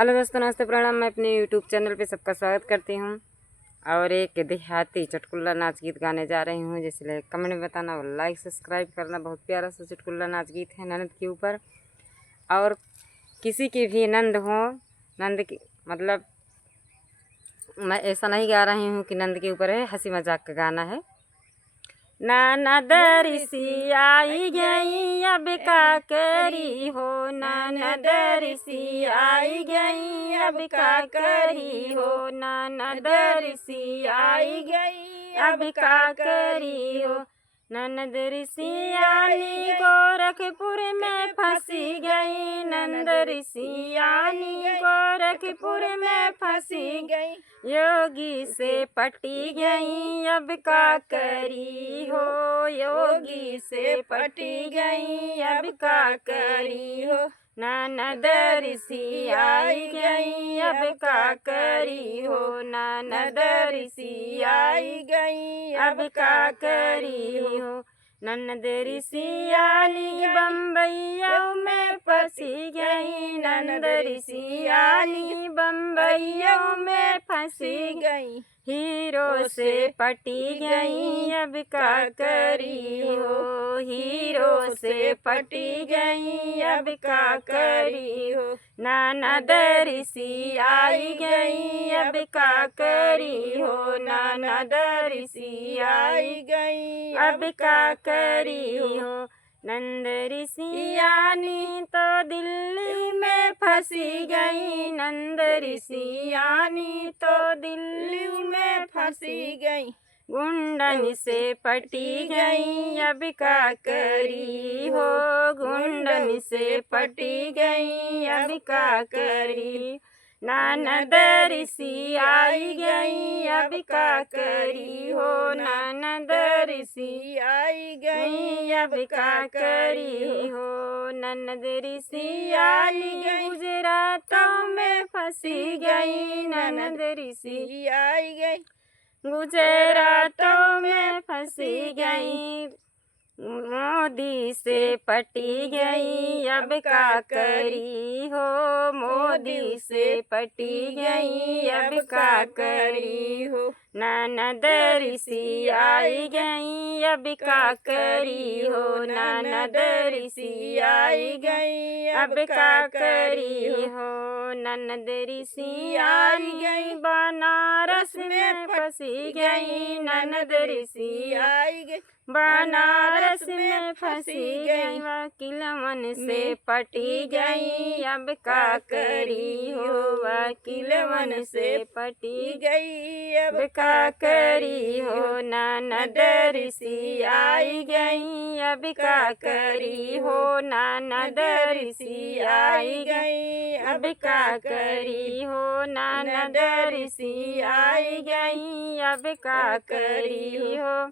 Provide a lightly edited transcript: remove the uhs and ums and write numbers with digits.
Hello दोस्तों, नमस्ते, प्रणाम। मैं अपने यूट्यूब चैनल पे सबका स्वागत करती हूँ और एक देहाती चुटकुला नाच गीत गाने जा रही हूँ, जिसलिए कमेंट में बताना और लाइक सब्सक्राइब करना। बहुत प्यारा सा चुटकुला नाच गीत है ननद के ऊपर। और किसी की भी नंद हो, नंद की मतलब मैं ऐसा नहीं गा रही हूँ कि नंद के ऊपर है, हंसी मजाक का गाना है। ननद ऋषि आई गई अब का करी हो, ननद ऋषि आई गई अब का करी हो, ननद ऋषि आई गई अब का करी हो। ननद ऋषियानी गोरखपुर में फंसी गई, नंद ऋषियानी गोरखपुर में फंसी गई, योगी से पटी गई अब का करी हो, योगी से पटी गई अब का करी हो। ननद ऋषि आई गई अब का करी हो, ननद ऋषि आई गई अब का करी हो। ननद ऋषियानी बम्बईयों में फंसी गई, ननद ऋषियानी बम्बईयों में फंसी गई, हीरो से पटी गई अब का करी हो, हीरो से पटी गई अब का करी हो। ननद ऋषि आई गई अब का करी हो, ननद ऋषि आई गई अब का करी हो। नंद ऋषियानी तो दिल्ली में फंसी गई, नंद ऋषियानी तो दिल्ली में फंसी गई, गुंडन से पटी गई अब का करी हो, गुंडन से पटी गई अब का करी। ननद ऋषि आई गई अब का करी हो, ननद ऋषि आई गई अब का करी हो। ननद ऋषि आई गई गुजरातों में फंसी गई, ननद ऋषि आई गई गुजरातों में फंसी गई, मोदी से पटी गई अब का करी हो, मोदी से पटी गई अब का करी हो। ननद ऋषि आई गई अब का करी हो, ननद ऋषि आई गई अब का करी हो। ननद ऋषि आई गई बनारस में फंसी गई, ननद ऋषि आई गई बनारस में फंसी गई, वकील मन से पटी गई अब का करी हो, वकील मन से पटी गई अब का करी हो। ननद ऋषि आई गई अब का करी हो, ननद ऋषि आई गई अब का करी हो, ननद ऋषि आई गई अब का करी हो।